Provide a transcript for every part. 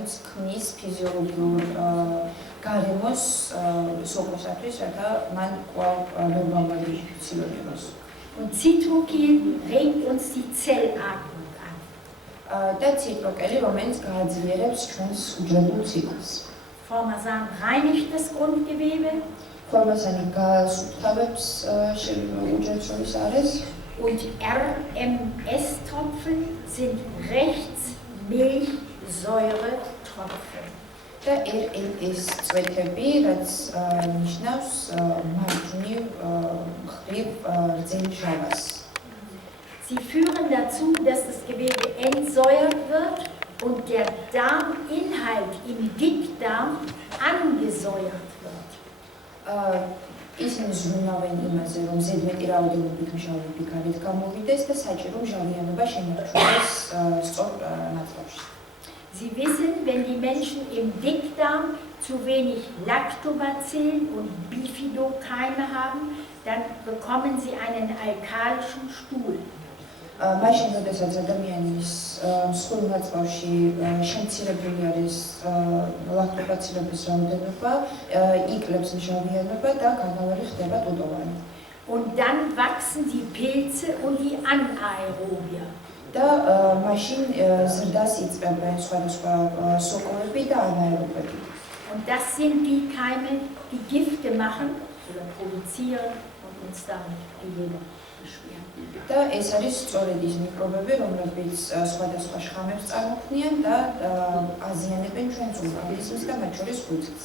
რომელიც ქმნის ფიზიოლოგიურ გარემოს სოკოსათვის, რათა მან კვლავ ნორმალური ცილები იყოს. Und Citrokin regt uns die Zellatmung an. და ციტროკელი, რომელიც გააძლიერებს ჩვენს უჯრედულ ციკლს. Formasan reinigt das Grundgewebe. Formazani გასუფთავებს უჯრედს შორის არეს. Und RMS-Tropfen sind rechts Milchsäure-Tropfen. და RMS წვეთები, რაც ნიშნავს მარჯვნივ მხრივ რძიმჟავას. Sie führen dazu, dass das Gewebe entsäuert wird und der Darminhalt im Dickdarm angesäuert wird. ისინი ზრუნავენ იმაზე, რომ ზედმეტი რაოდენობით მჟავები გარეთ გამოვიდეს და საჭირო მჟავიანობა შემოქმნეს სწორ ნაწლავში. Sie wissen, wenn die Menschen im Dickdarm zu wenig Lactobacillen und Bifidokeime haben, dann bekommen sie einen alkalischen Stuhl. მაშინ, როდესაც ადამიანის მსხვილ ნაწლავში შემცირებული არის ლაქტობაცილების რაოდენობა, იკლებს მჟავიანობა და განავარი ხდება ტუტოვანი. Und dann wachsen die Pilze und die Anaerobia. და მაშინ ზრდას იწყებენ სხვადასხვა სოკოები და ანაერობები. Und das sind die Keime, die Gifte machen oder produzieren und uns damit Hygiene beschweren. და ეს არის სწორედ ის მიკრობები, რომლებიც სხვადასხვა შხამებს წარმოქმნიან და აზიანებენ ჩვენს ორგანიზმს და მათ შორის ხუთს.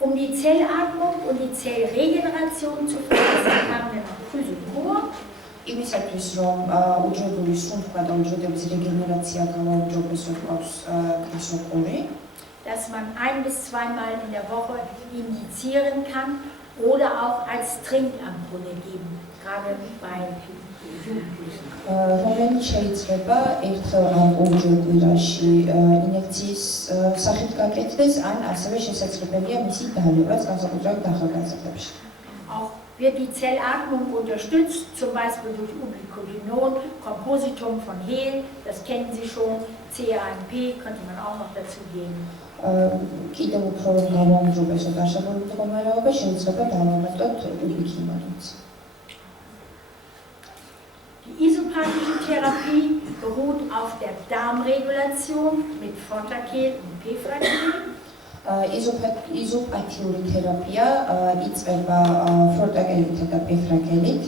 Um die Zellatmung und die Zellregeneration zu verbessern, haben wir noch Physokor. იმისათვის, რომ უჯრედული სუნთქვა და უჯრედების რეგენერაცია გაუჯობესოს გვაქვს კრისოკორი, dass man 1 bis 2 Mal in der Woche injizieren kann oder auch als Trinkampulle geben, gerade bei Jugendlichen. რომელიც შეიძლება ერთხელ ან ორჯერ კვირაში ინjekციის სახით გაკეთდეს, ან ასევე შესაძლებელია მისი დაავადებას განსაკუთრებით ახალგაზრდებში. Auch wird die Zellatmung unterstützt, zum Beispiel durch Ubiquinol, Kompositum von Hehl, das kennen Sie schon, CAMP könnte man auch noch dazu geben. კიდევ უფრო გამოამჯობესოთ არსებული მდგომარეობა, შეიძლება დავამატოთ უბიკვინოლიც. Die isopathische Therapie beruht auf der Darmregulation mit Fortakel und Pefrakel. იზოპათიური თერაპია იწყება ფროტაკელითა და პეფრაკელით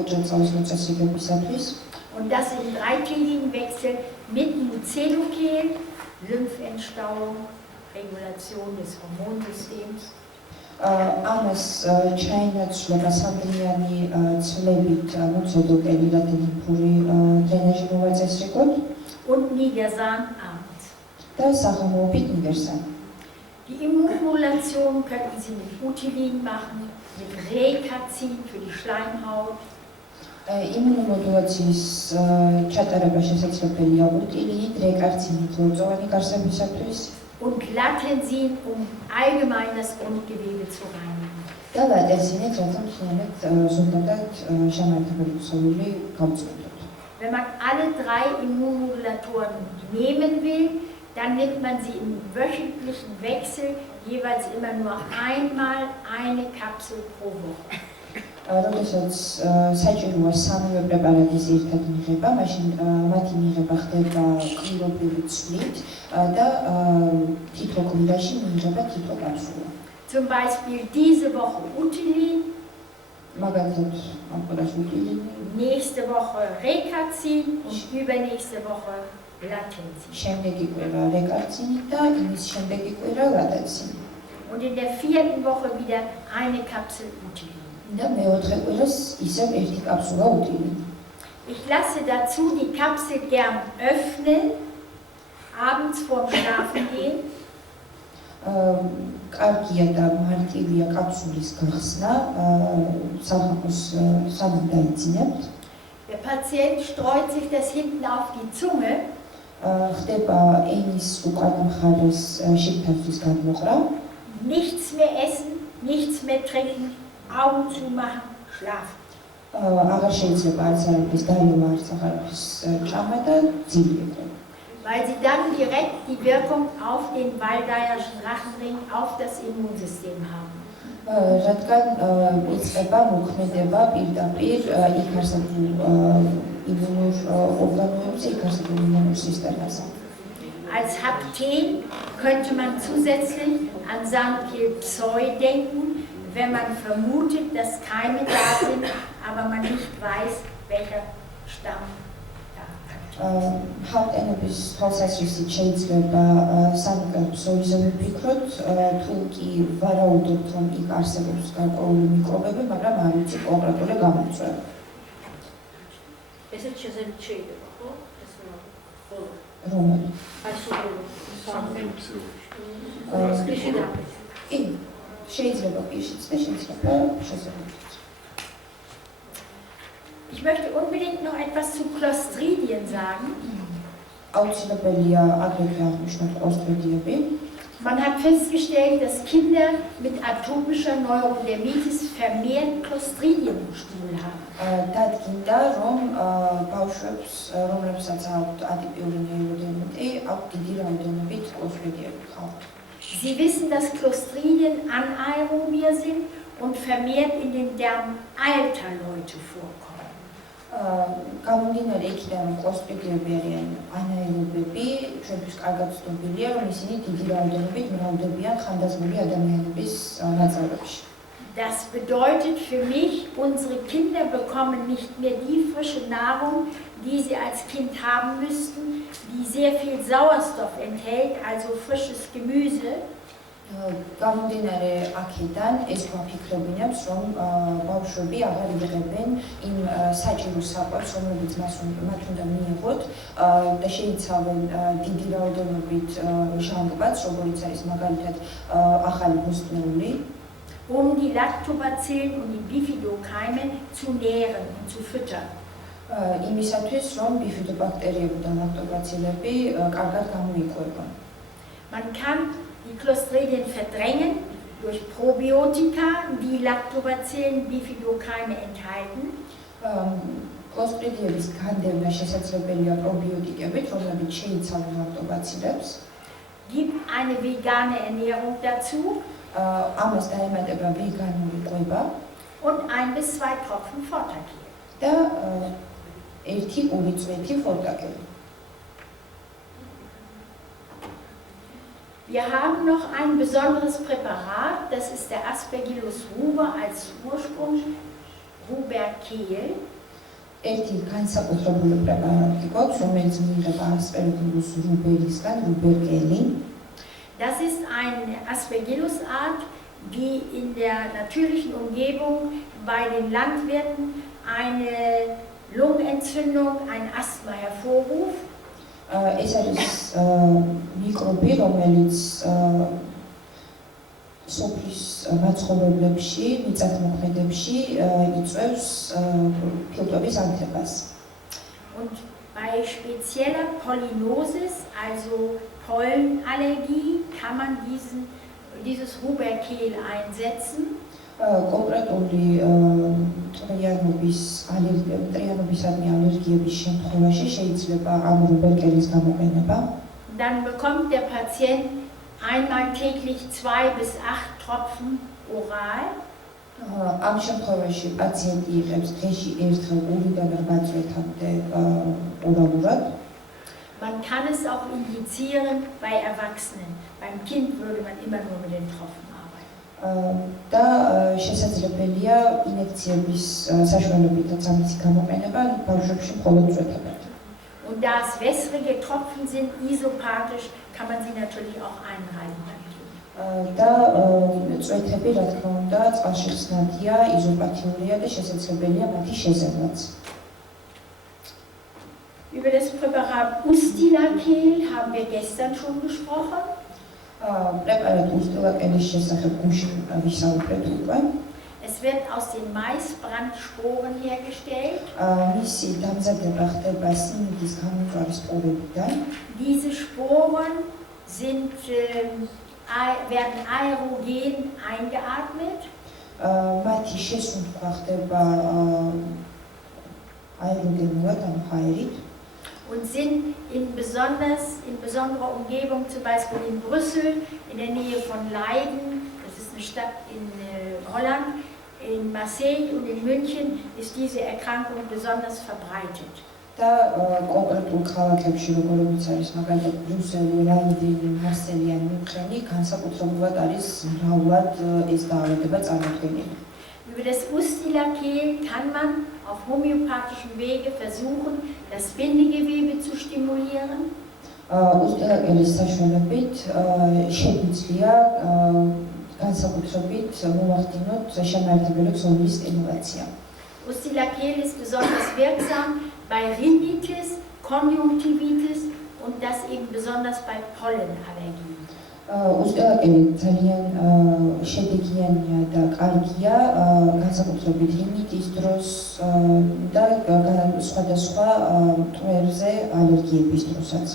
უჯრედწავის მოწესრიგებისათვის. Und das im dreiteiligen Wechsel mit Nucelokel, Lymphentstauung, Regulation des Hormonsystems. ამას ჩაინაცვლება სამდრიანი ცვლებით ნუცელოკელი, რათა ლიმფური დრენაჟი მოვაწესრიგოთ. Und Nigersan abends. და საღამოობით ნიგერსანი. Die Immunmodulation könnten Sie mit Utilin machen, mit Rekazin für die Schleimhaut. იმუნომოდულაციის ჩატარება შესაძლებელია უტილინით, რეკარცინით, ლორწოვანი გარსებისათვის. Und Lattensin, um allgemein das Grundgewebe zu reinigen. და ლატენზინით, რათა მთლიანად ზოგადად შემართებელი ქსოვილი გავწყვეტოთ. Wenn man alle 3 Immunmodulatoren nehmen will, dann nimmt man sie im wöchentlichen Wechsel jeweils immer nur einmal eine Kapsel pro Woche. როდესაც საჭიროა სამივე პრეპარატის ერთად მიღება, მაშინ მათი მიღება ხდება კვირობრივი ცვლით და თითო კვირაში მიიღება თითო კაფსულა. Zum Beispiel diese Woche Utilin, მაგალითად ამ კვირაში უტილინი, nächste Woche Rekazin und übernächste Woche Lattensin. შემდეგი კვირა რეკარცინი და იმის შემდეგი კვირა ლატენზინი. Und in der 4. Woche wieder eine Kapsel Utilin. და მეოთხე კვირას ისევ ერთი კაფსულა უტილინი. Ich lasse dazu die Kapsel gern öffnen, abends vorm Schlafengehen. კარგია და მარტივია კაფსულის გახსნა საღამოს სანამ დაიძინებთ. Der Patient streut sich das hinten auf die Zunge. ხდება ენის უკანა მხარეს შიფთათვის გადმოყრა. Nichts mehr essen, nichts mehr trinken, Augen zumachen, schlafen. აღარ შეიძლება არც არაფრის დაილოვა, არც აღარაფრის ჭამა და ძილიება. weil sie dann direkt die Wirkung auf den Waldaierschen Drachenring, auf das Immunsystem haben. რადგან იწყება მოქმედება პირდაპირ იქ არსებულ იმუნურ ორგანოებზე, იქ არსებულ იმუნურ სისტემაზე. Als Hapten könnte man zusätzlich an Sanctil-Pseu denken, wenn man vermutet, dass Keime da sind, aber man nicht weiß, welcher Stamm da hat. ჰაპტენების თვალსაზრისით შეიძლება სანკილ-პსოიზე ვიფიქროთ, თუ კი ვარაუდობთ, რომ იქ არსებობს გარკვეული მიკრობები, მაგრამ არ ვიცი კონკრეტული გამოწვევა. ესეც შეიძლება, ხო? ეს ხო. რომელი? აი სულ კი, შეიძლება პირშიც და შეიძლება შესაბამისად. Ich möchte unbedingt noch etwas zu Clostridien sagen. აუცილებელია აგრეთვე აღნიშნოთ კლოსტრიდიები. Man hat festgestellt, dass Kinder mit atopischer Neurodermitis vermehrt Clostridien im Stuhl haben. დადგინდა, რომ ბავშვებს, რომლებსაც აქვთ ატიპიური ნეიროდერმიტი, აქვთ დიდი რაოდენობით კლოსტრიდიები ხავთ. Sie wissen, dass Clostridien anaerobie sind und vermehrt in den Darm alter Leute vorkommen. გამომდინარე იქიდან, რომ კლოსტრიდიები არიან ანაერობები, ჩვენთვის კარგად ცნობილია, რომ ისინი დიდი რაოდენობით მრავლდებიან ხანდაზმული ადამიანების ნაწარმოებში. Das bedeutet für mich, unsere Kinder bekommen nicht mehr die frische Nahrung, die sie als Kind haben müssten, die sehr viel Sauerstoff enthält, also frisches Gemüse. გამომდინარე აქედან ეს გვაფიქრებინებს, რომ ბავშვები აღარ იღებენ იმ საჭირო საკვებს, რომლებიც მათ უნდა მიიღოთ და შეიცავენ დიდი რაოდენობით ჟანგბადს, როგორიც არის მაგალითად ახალი ბოსტნეული. Um die Lactobacillen und die Bifidokeime zu nähren und zu füttern. იმისათვის, რომ ბიფიდობაქტერიები და ლაქტობაცილები კარგად გამოიკვებონ. Man kann die Clostridien verdrängen durch Probiotika, die Lactobacillen, Bifidokeime enthalten. კლოსტრიდიების განდევნა შესაძლებელია პრობიოტიკებით, რომლებიც შეიცავენ ლაქტობაცილებს. Gibt eine vegane Ernährung dazu. ამას დაემატება ვეგანური კვება und 1 bis 2 Tropfen Fortagel. და 1-2 წვეთი ფორტაგელი. Wir haben noch ein besonderes Präparat, das ist der Aspergillus ruber als Ursprung Ruberkehl. ერთი განსაკუთრებული პრეპარატი გვაქვს, რომელიც მიიღება Aspergillus ruberisგან, Ruberkeli. Das ist eine Aspergillus-Art, die in der natürlichen Umgebung bei den Landwirten eine Lungenentzündung, ein Asthma hervorruft. ეს არის მიკრობი, რომელიც სოფლის მაცხოვრებლებში, მიწათმოქმედებში იწვევს ფილტვების ანთებას. Und bei spezieller Pollinosis, also Pollenallergie, kann man dieses Ruberkehl einsetzen. კონკრეტული ტრიანობისადმი ალერგიების შემთხვევაში შეიძლება ამ რუბერკელის გამოყენება. Dann bekommt der Patient einmal täglich 2 bis 8 Tropfen oral. ამ შემთხვევაში პაციენტი იღებს დღეში ერთხელ 2-დან 8 წვეთამდე ორალურად. Man kann es auch injizieren bei Erwachsenen. Beim Kind würde man immer nur mit den Tropfen arbeiten. და შესაძლებელია ინექციების საშუალებითაც ამის გამოყენება ბავშვებში მხოლოდ წვეთებად. Und da es wässrige Tropfen sind, isopathisch, kann man sie natürlich auch einreiben. და წვეთები, რა თქმა უნდა, წყალში ხსნადია, იზოპათიურია და შესაძლებელია მათი შეზევლაც. Über das Präparat Ustilakehl haben wir gestern schon gesprochen. პრეპარატ უსტილაკელის შესახებ გუშინ ვისაუბრეთ უკვე. Es wird aus den Maisbrandsporen hergestellt. მისი დამზადება ხდება სიმინდის გამომწვარი სპორებიდან. Diese Sporen werden aerogen eingeatmet. მათი შესუნთქვა ხდება აეროგენულად, ანუ ჰაერით. Und sind in besonderer Umgebung, zum Beispiel in Brüssel, in der Nähe von Leiden, das ist eine Stadt in Holland, in Marseille und in München ist diese Erkrankung besonders verbreitet. და კონკრეტულ ქალაქებში, როგორიც არის მაგალითად ბრიუსელი, ლაიდენი, მარსელი ან მიუნხენი, განსაკუთრებულად არის მრავლად ეს დაავადება წარმოდგენილი. Über das Ustilakel kann man auf homöopathischem Wege versuchen, das Bindegewebe zu stimulieren. უსტილაკელის საშუალებით შეგვიძლია განსაკუთრებით მოვახდინოთ შემაერთებელი ქსოვილის სტიმულაცია. Ustilakel ist besonders wirksam bei Rhinitis, Konjunktivitis und das eben besonders bei Pollenallergien. უსტილაკელი ძალიან შედეგიანია და კარგია განსაკუთრებით რინიტის დროს და სხვადასხვა ტვერზე ალერგიების დროსაც.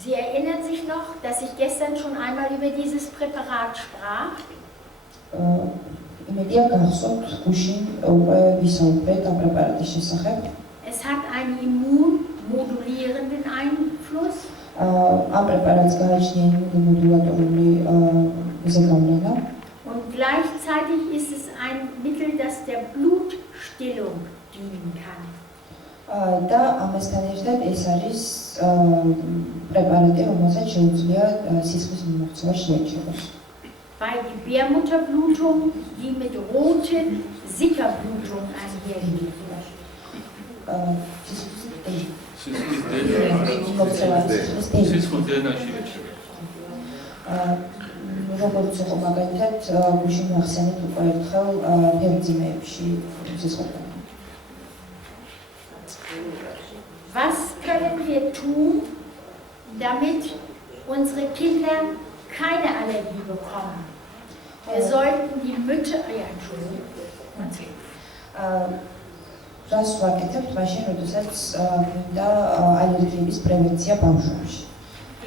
Sie erinnern sich noch, dass ich gestern schon einmal über dieses Präparat sprach? იმედია გახსოვთ გუშინ უკვე ვისაუბრეთ ამ პრეპარატის შესახებ. Es hat einen immunmodulierenden Einfluss. Am პრეპარატს გააჩნია იმუნომოდულატორული ზეგავლენა. Und gleichzeitig ist es ein Mittel, das der Blutstillung dienen kann. და ამასთან ერთად ეს არის პრეპარატი, რომელსაც შეუძლია სისხლის მიმოქცევა შეაჩეროს. Bei Gebärmutterblutung, die mit roten Sickerblutung einhergeht. როგორც იყო მაგალითად გუშინ ახსენეთ უკვე ერთხელ ფერმძიმეებში სისხლდენა. Was können wir tun, damit unsere Kinder keine Allergie bekommen? Wir sollten die Mütter... Ja, Entschuldigung. რას ვაკეთებთ მაშინ, როდესაც გვინდა ალერგიების პრევენცია ბავშვებში?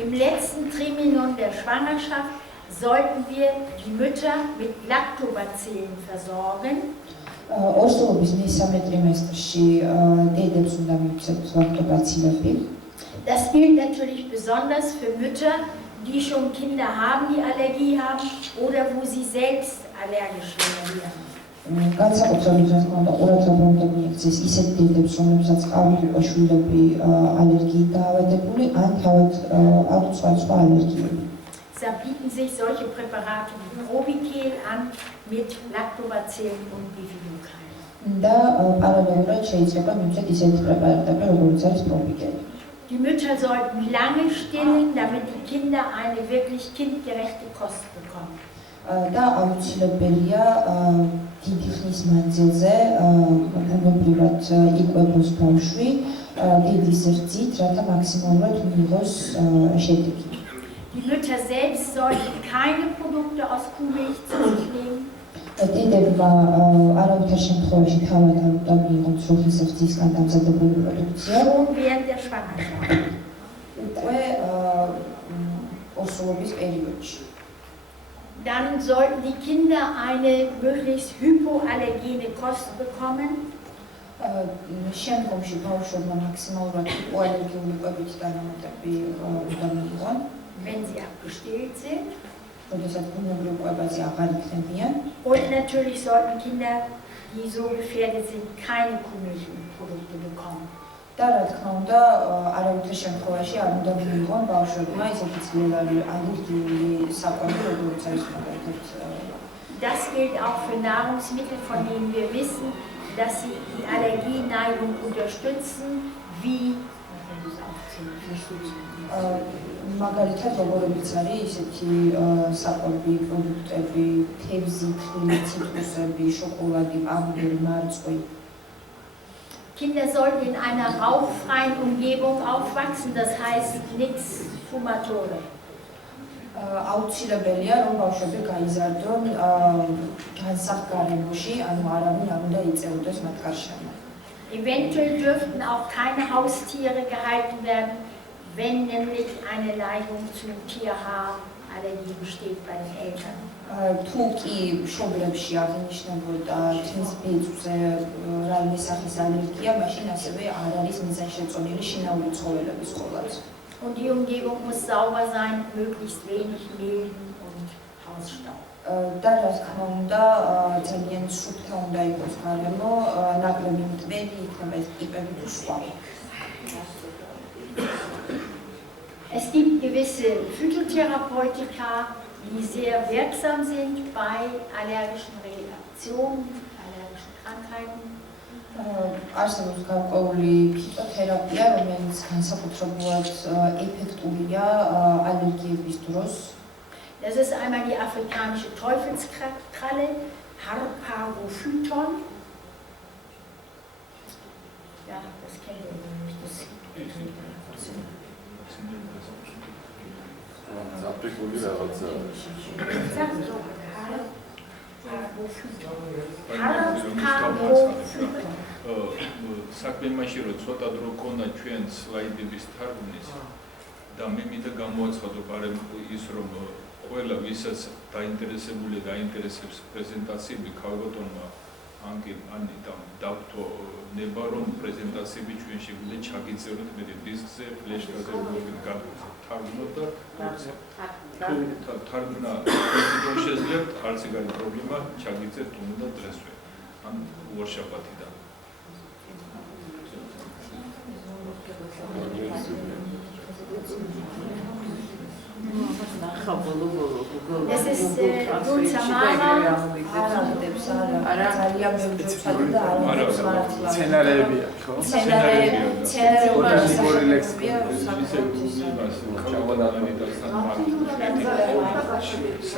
Im letzten Triminon der Schwangerschaft sollten wir die Mütter mit Lactobacillen versorgen. ორსულობის მესამე ტრიმესტრში დედებს უნდა მივცეთ ლაქტობაცილები. Das gilt natürlich besonders für Mütter, die schon Kinder haben, die Allergie haben oder wo sie selbst allergisch reagieren. განსაკუთრებით რა თქმა უნდა ყურადღება უნდა მიექცეს ისეთ დედებს, რომლებსაც ყავით უკვე შვილები ალერგიით დაავადებული ან თავად აქვთ სხვა ალერგიები. Da bieten sich solche Präparate wie Probikel an mit Lactobacillen und Bifidobacillen. და პარალელურად შეიძლება მივცეთ ისეთი პრეპარატები, როგორიც არის პრობიკელი. Die Mütter sollten lange stillen, damit die Kinder eine wirklich kindgerechte Kost bekommen. და აუცილებელია დიდი ხნის მანძილზე ბუნებრივად იკვებოს ბავშვი დიდი ზრდით, რათა მაქსიმალურად მიიღოს შედეგი. Die Mütter selbst sollten keine Produkte aus Kuhmilch zu sich nehmen. დედებმა არავითარ შემთხვევაში თავად არ უნდა მიიღონ სრული ზრდისგან დამზადებული პროდუქცია. Schon während der Schwangerschaft. უკვე ორსულობის პერიოდში. Dann sollten die Kinder eine möglichst hypoallergene Kost bekommen. შემდგომში ბავშვებმა მაქსიმალურად ჰიპოალერგიული კვებითი დანამატები უნდა მიიღონ. Wenn sie abgestillt sind. Und natürlich sollten Kinder, die so gefährdet sind, keine Kuhmilchprodukte bekommen. Das gilt auch für Nahrungsmittel, von denen wir wissen, dass sie die Allergieneigung unterstützen, wie მაგალითად როგორიც არის ისეთი საკვები პროდუქტები, თევზი, თბილი ციტრუსები, შოკოლადი, პამპერი, მარწყვი. Kinder sollten in einer rauchfreien Umgebung aufwachsen, das heißt nichts Fumatore. აუცილებელია რომ ბავშვები გაიზარდონ განსახგარებაში, ანუ არავინ არ უნდა იწეოდეს მათ გარშემო. Eventuell dürften auch keine Haustiere gehalten werden, wenn nämlich eine Neigung zu Tierhaar Allergie besteht bei den Eltern. თუ კი მშობლებში აღინიშნებოდა თმის ბეწვზე რაიმე სახის ალერგია, მაშინ ასევე არ არის მიზანშეწონილი შინაური ცხოველების ყოლაც. Und die Umgebung muss sauber sein, möglichst wenig Milben und Hausstaub. და რა თქმა უნდა, ძალიან სუფთა უნდა იყოს გარემო, ნაკლები მტვერი იქნება ეს ტიპები თუ სხვა. Es gibt gewisse Phytotherapeutika, die sehr wirksam sind bei allergischen Reaktionen, allergischen Krankheiten. არსებობს გარკვეული ფიტოთერაპია, რომელიც განსაკუთრებულად ეფექტურია ალერგიების დროს. Das ist einmal die afrikanische Teufelskralle, Harparophyton. Ja, das kennt ihr nicht. Das საქმე მაშინ რომ ცოტა დრო ქონდა ჩვენ სლაიდების თარგმნის და მე მინდა გამოაცხადო ის რომ ყველა ვისაც დაინტერესებული დაინტერესებს პრეზენტაციები ქალბატონმა ანიტამ დავთო ნება რომ პრეზენტაციები ჩვენ შეგვიძლია ჩაგიწეროთ მე დისკზე ფლეშკაზე როგორ თარგმნოთ და თარგმნა პრეზენტაცია შეძლებთ არც ეგ არის პრობლემა ჩაგიწერთ უნდა დღესვე ან ვორშაპათიდან Das ist Dulcamara.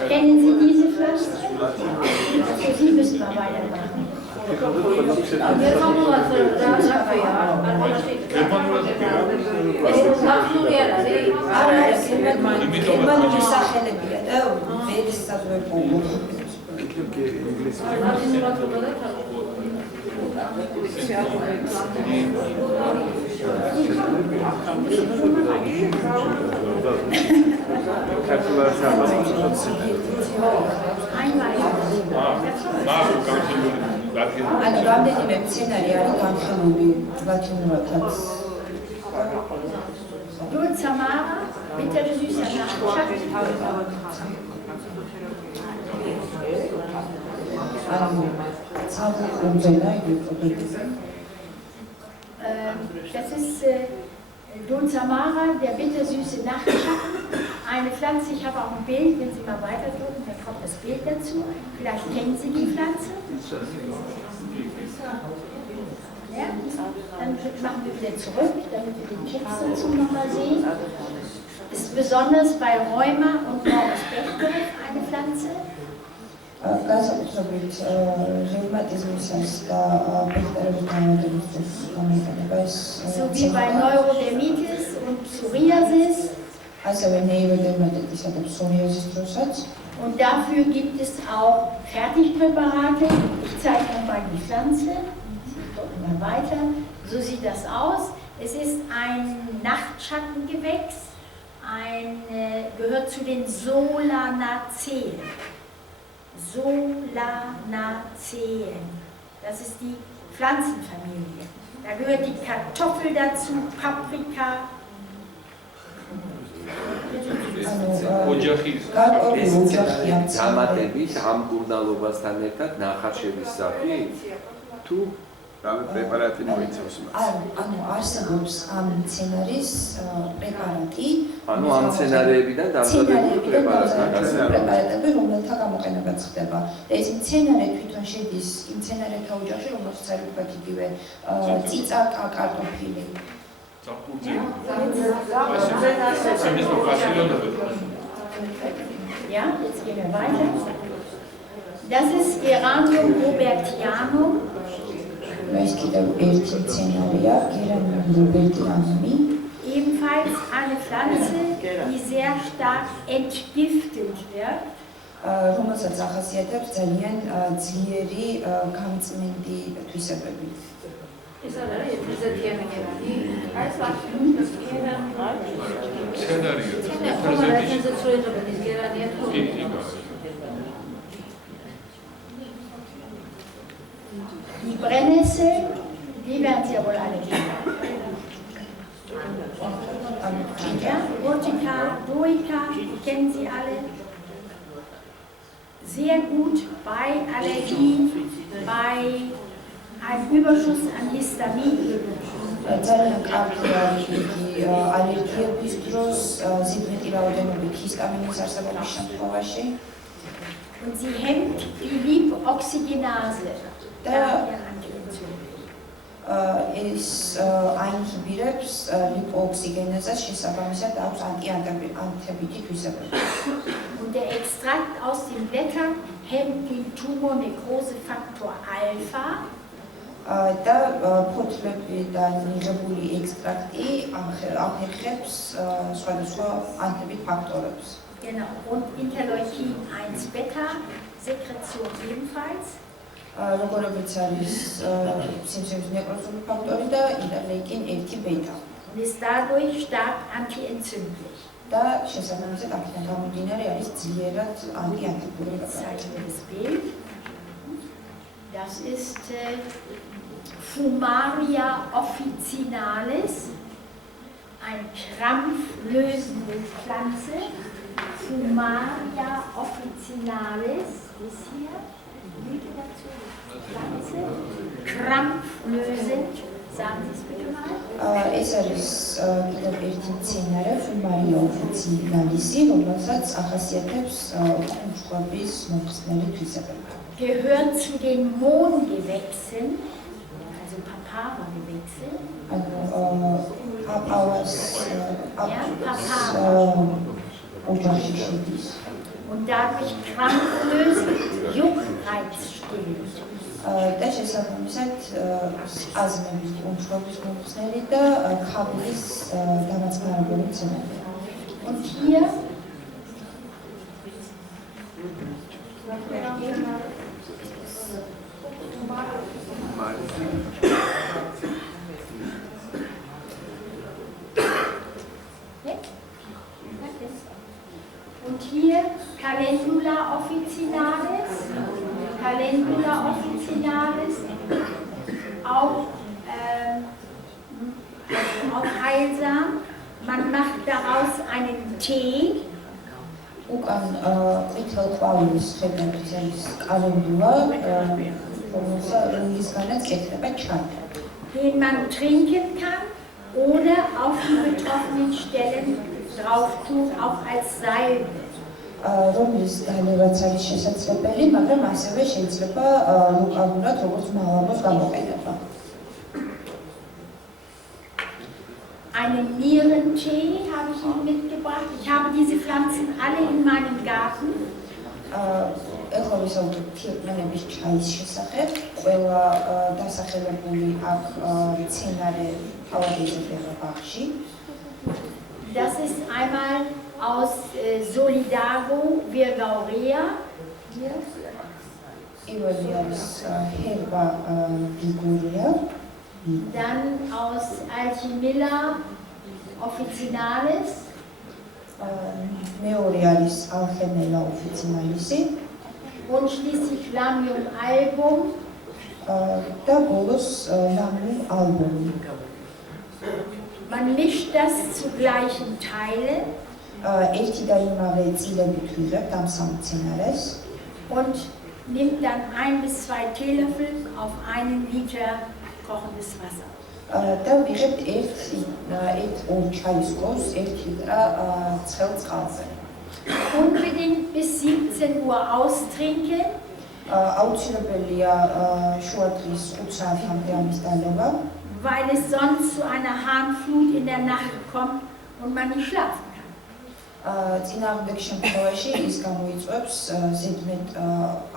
Kennen Sie diese Pflanze? Für Sie müssen wir weitermachen. ანუ რამდენიმე მცენარე არის განხილული ლათინურადაც. Dulcamara, bittere süßer Nachtschatten. Das ist Dulcamara, der bittersüße Nachtschatten. Eine Pflanze, ich habe auch ein Bild, wenn Sie mal weiterdrücken, dann kommt das Bild dazu. Vielleicht kennen Sie die Pflanze. Ja, dann machen wir wieder zurück, damit wir den Text dazu nochmal sehen. Ist besonders bei Rheuma und Morbus Bechdorf eine Pflanze. განსაკუთრებით რევმატიზმისას და ბექტერების გამოდების გამოგებას So wie bei Neurodermitis und Psoriasis. ასევე ნეიროდერმატიტისა და ფსორიაზის დროსაც. Und dafür gibt es auch Fertigpräparate. Ich zeige nochmal die Pflanze. Mal weiter. So sieht das aus. Es ist ein Nachtschattengewächs. Gehört zu den Solanaceen. Solanaceen. Das ist die Pflanzenfamilie. Da gehört die Kartoffel dazu, Paprika. დამატებით ამ კურნალობასთან ერთად ნახარშების სახი თუ რამე პრეპარატი მოიცავს მას. ანუ არსებობს ამ მცენარის პრეპარატი. ანუ ამ მცენარეებიდან დამზადებული პრეპარატები, რომელთა გამოყენებაც ხდება. და ეს მცენარე თვითონ შედის იმ მცენარეთა ოჯახში, რომელსაც არის ვთქვათ იგივე წიწაკა, კარტოფილი. Ja, jetzt gehen wir weiter. Das ist Geranium robertianum. Ebenfalls eine Pflanze, die sehr stark entgiftend wird. რომელსაც ახასიათებს ძალიან ძლიერი გამწმენდი თვისებები. ეს არის ეთერზეთიანი გერანი. არის ლაქტოზი. სცენარია. ისიც რო იღებენ ის გერანია თუ Die Brennnessel, die werden Sie ja wohl alle kennen. Ja, Urtica, Doika, kennen Sie alle. Sehr gut bei Allergien, bei einem Überschuss an Histamin. ძალიან კარგია იგი ალერგიების დროს ზედმეტი რაოდენობით ჰისტამინის არსებობის შემთხვევაში. Und sie hemmt die Lipoxygenase. ეს აინჰიბირებს ლიპოქსიგენაზას, შესაბამისად აქვს ანტიანთებითი თვისებები. Und der Extrakt aus den Blättern hemmt den Tumornekrosefaktor Alpha. და ფოთლებიდან მიღებული ექსტრაქტი ახერხებს სხვადასხვა ანთებით ფაქტორებს. Genau. Und Interleukin 1 Beta Sekretion ebenfalls. როგორიც არის სიმსივნის ნეკროზული ფაქტორი და ინტერლეიკინ 1 ბეტა. Und ist dadurch stark antientzündlich. და შესაბამისად აქედან გამომდინარე არის dzierad antiantikuri Zeigen wir das Bild. Das ist Fumaria officinalis, eine krampflösende Pflanze. Fumaria officinalis ist hier. Pflanze, krampflösend. Sagen Sie es bitte mal. ეს არის კიდევ ერთი მცენარე, Fumaria officinalis, რომელსაც ახასიათებს კუნთხვების მომხსნელი თვისებები. Gehört zu den Mohngewächsen, also Papava-Gewächse. Und dadurch krampflösend, juckreizstillend. და შესაბამისად აზმების კუნთხვების მომხსნელი და ქავლის დამაწყნარებელი მცენარე. Und hier und hier Calendula officinalis, auch heilsam. Man macht daraus einen Tee. უკან ყვითელ ყვავილის შექმნით არის კალენდულა, რომლისგანაც ეთება ჩაი. Den man trinken kann oder auf die betroffenen Stellen drauf tun, auch als Salbe. რომლის განევაც არის შესაძლებელი, მაგრამ ასევე შეიძლება ლოკალურად როგორც მალაბოს გამოყენება. Einen Nierentee habe ich Ihnen mitgebracht. Ich habe diese Pflanzen alle in meinem Garten. ეხლა ვისაუბრებ თირკმელების ჩაის შესახებ. ყველა დასახელებული აქ მცენარე თავად იზრდება ბაღში. Das ist einmal aus Solidago virgaurea. პირველი არის herba viguria. Dann aus Alchimilla officinalis. მეორე არის Alchimilla officinalis. Und schließlich Lamium album. და ბოლოს Lamium album. Man mischt das zu gleichen Teilen. ერთი და იმავე წილებით ვიღებთ ამ სამ მცენარეს. Und nimmt dann 1 bis 2 Teelöffel auf 1 Liter kochendes Wasser. და ვიღებთ 1-2 ჩაისკოს 1 ლიტრა ცხელ წყალზე. Unbedingt bis 17 Uhr austrinken. აუცილებელია შუადღის 5 საათამდე ამის დალევა, weil es sonst zu einer Harnflut in der Nacht kommt und man nicht schlafen kann. წინააღმდეგ შემთხვევაში ის გამოიწვევს ზედმეტ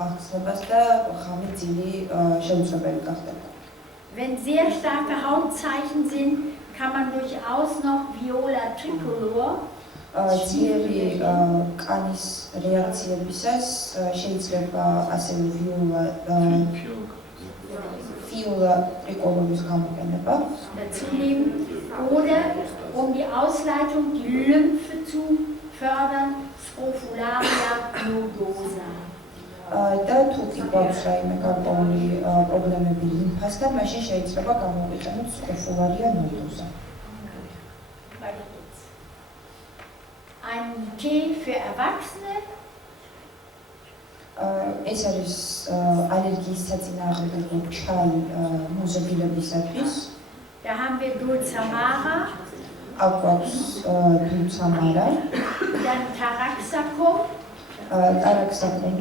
ახსნებას და ღამე ძილი შეუძლებელი გახდება. Wenn sehr starke Hautzeichen sind, kann man durchaus noch Viola tricolor ძლიერი კანის რეაქციებისას შეიძლება ასევე Viola tricolores გამოყენება dazu nehmen oder um die Ausleitung, die Lymphe zu fördern Scrofularia nodosa. და თუ კი გვაქვს რაიმე გარკვეული პრობლემები ლიმფასთან, მაშინ შეიძლება გამოვიყენოთ Scrofularia nodosa. Ein Tee für Erwachsene. ეს არის ალერგიის საწინააღმდეგო ჩაი მოზრდილებისათვის. Da haben wir Dulcamara. Აქ გვაქვს Dulcamara, Dann Taraxacum, Taraxacum,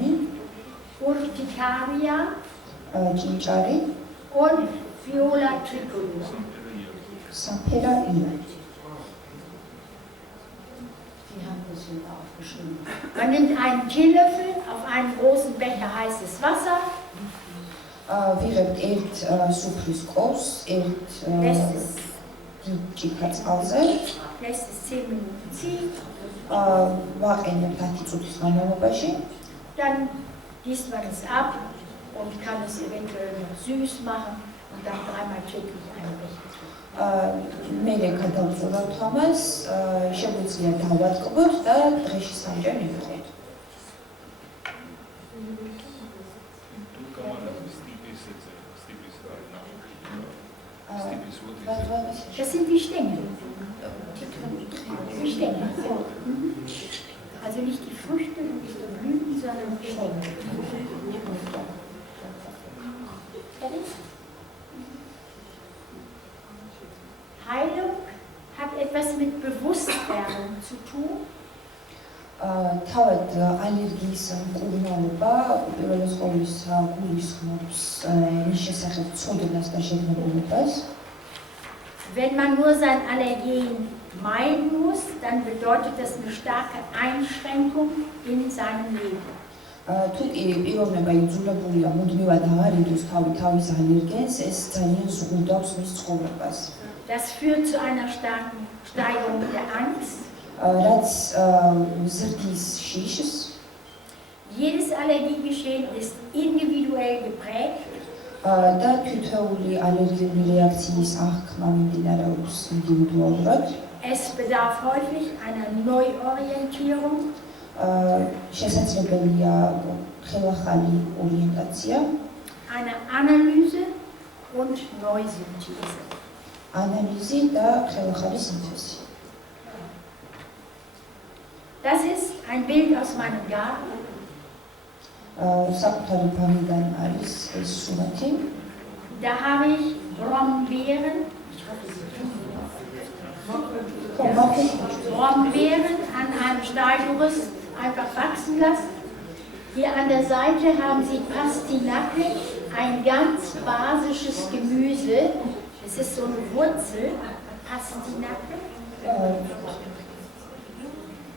Urticaria ჭინჭარი, und Viola tricolor. Samphira ია. Die haben das hier aufgeschrieben. Man nimmt einen Teelöffel auf einen großen Becher heißes Wasser, ვიღებთ ერთ სუფრის ყოფს, ერთ lässt es დიდ ჭიქაწყალზე, lässt es 10 Minuten ziehen, ვაყენებთ 10 წუთის განმავლობაში, dann gießt man es ab und kann es eventuell noch süß machen und dann dreimal täglich einen Becher. მერე გადავწურავთ ამას, შეგვიძლია დავატკბოთ და დღეში 3 ჯერ მივიღოთ. Das sind die Stängel. Die Stängel. Also nicht die Früchte, nicht die Blüten, sondern die Stängel. Heilung hat etwas mit Bewusstwerdung zu tun. თავად ალერგიის მკურნალობა პირველის ყოვლისა გულისხმობს მის შესახებ ცოდნას და შეგნებულობას. Wenn man nur sein Allergen meiden muss, dann bedeutet das eine starke Einschränkung in seinem Leben. თუ კი პიროვნება იძულებულია მუდმივად აღარიდოს თავის ალერგენს, ეს ძალიან ზღუდავს მის ცხოვრებას. Das führt zu einer starken Steigerung der Angst. რაც ზრდის შიშს. Jedes Allergiegeschehen ist individuell geprägt. და თითოეული ალერგიული რეაქციის აღქმა მიმდინარეობს ინდივიდუალურად. Es bedarf häufig einer Neuorientierung. შესაძლებელია ხელახალი ორიენტაცია, Eine Analyse und Neusynthese. ანალიზი და ხელახალი სინთეზი. Das ist ein Bild aus meinem Garten. საკუთარი ბაღიდან არის ეს სურათი. Da habe ich Brombeeren. Brombeeren an einem Stahlgerüst einfach wachsen lassen. Hier an der Seite haben Sie Pastinake, ein ganz basisches Gemüse. Es ist so eine Wurzel, Pastinake.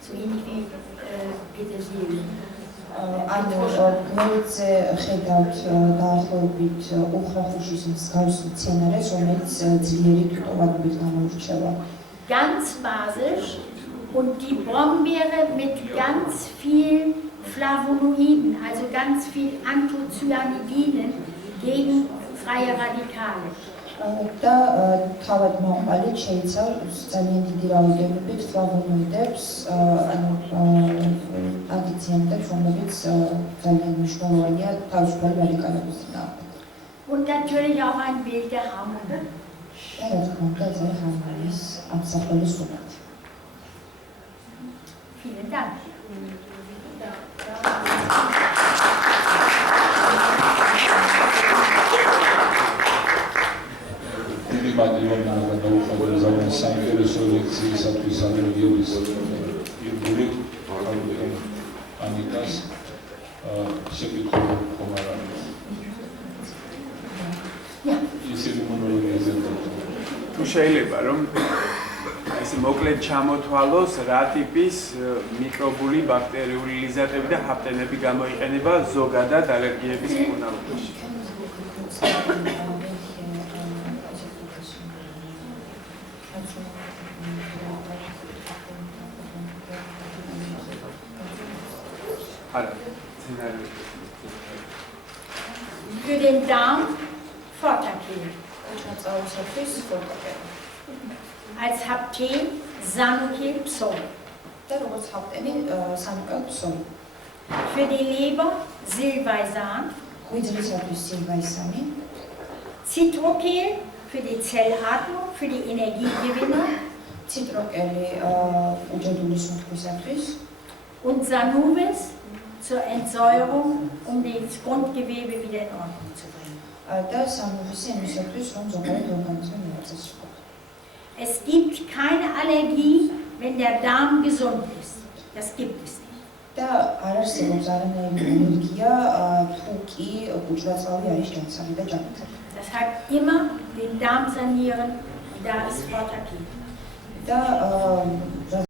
So ähnlich wie Petersilie. ანუ გვერდზე ხედავთ დაახლოებით უხრახუშის მსგავს მცენარეს, რომელიც ძლიერი ტუტოვანობით გამოირჩევა. Ganz basisch und die Brombeere mit ganz viel Flavonoiden, also ganz viel Anthocyanidinen gegen freie Radikale. და თავად მოყალით შეიცავს ძალიან დიდი რაოდენობით ფლავონოიდებს, ანუ ანტიციანიდებს, რომლებიც ძალიან მნიშვნელოვანია თავისუფალი რადიკალების წინააღმდეგ. Und natürlich auch ein Bild der Harmonie. და რა თქმა უნდა, ეს არის ჰარმონიის ამსახველი სურათი. Vielen Dank. მადლობა გადაუხადეთ ძალიან საინტერესო ლექციისათვის ალერგიების ირგვლივ ანიტას შეკითხვა ხომ არ არის? ისინი მონოლოგიაზე თუ შეიძლება რომ ესე მოკლედ ჩამოთვალოს რა ტიპის მიკრობული, ბაქტერიული ლიზატები და ჰაპტენები გამოიყენება ზოგადად ალერგიების მკურნალობაში. Für den Darm Fortakel. Als Hapten Sanokel Psol. და როგორც ჰაპტენი სამკალ სოლი. Für die Leber Silbeisan, ღვიძლისათვის სილვაისანი, Citrokel für die Zellatmung, für die Energiegewinnung ციტროკელი უჯრედულის მოთქვისათვის und Sanuves zur Entsäuerung, um das Grundgewebe wieder in Ordnung zu bringen. და სამუვისი იმისათვის, რომ ზოგადად ორგანიზმი მიაწესრიგოს. Es gibt keine Allergie, wenn der Darm gesund ist. Das gibt es nicht. და არ არსებობს არანაირი ალერგია, თუ კი უჯრედწვავი არის ჯანსაღი და ჯანმრთელი. Deshalb immer den Darm sanieren, da ist Vortag. და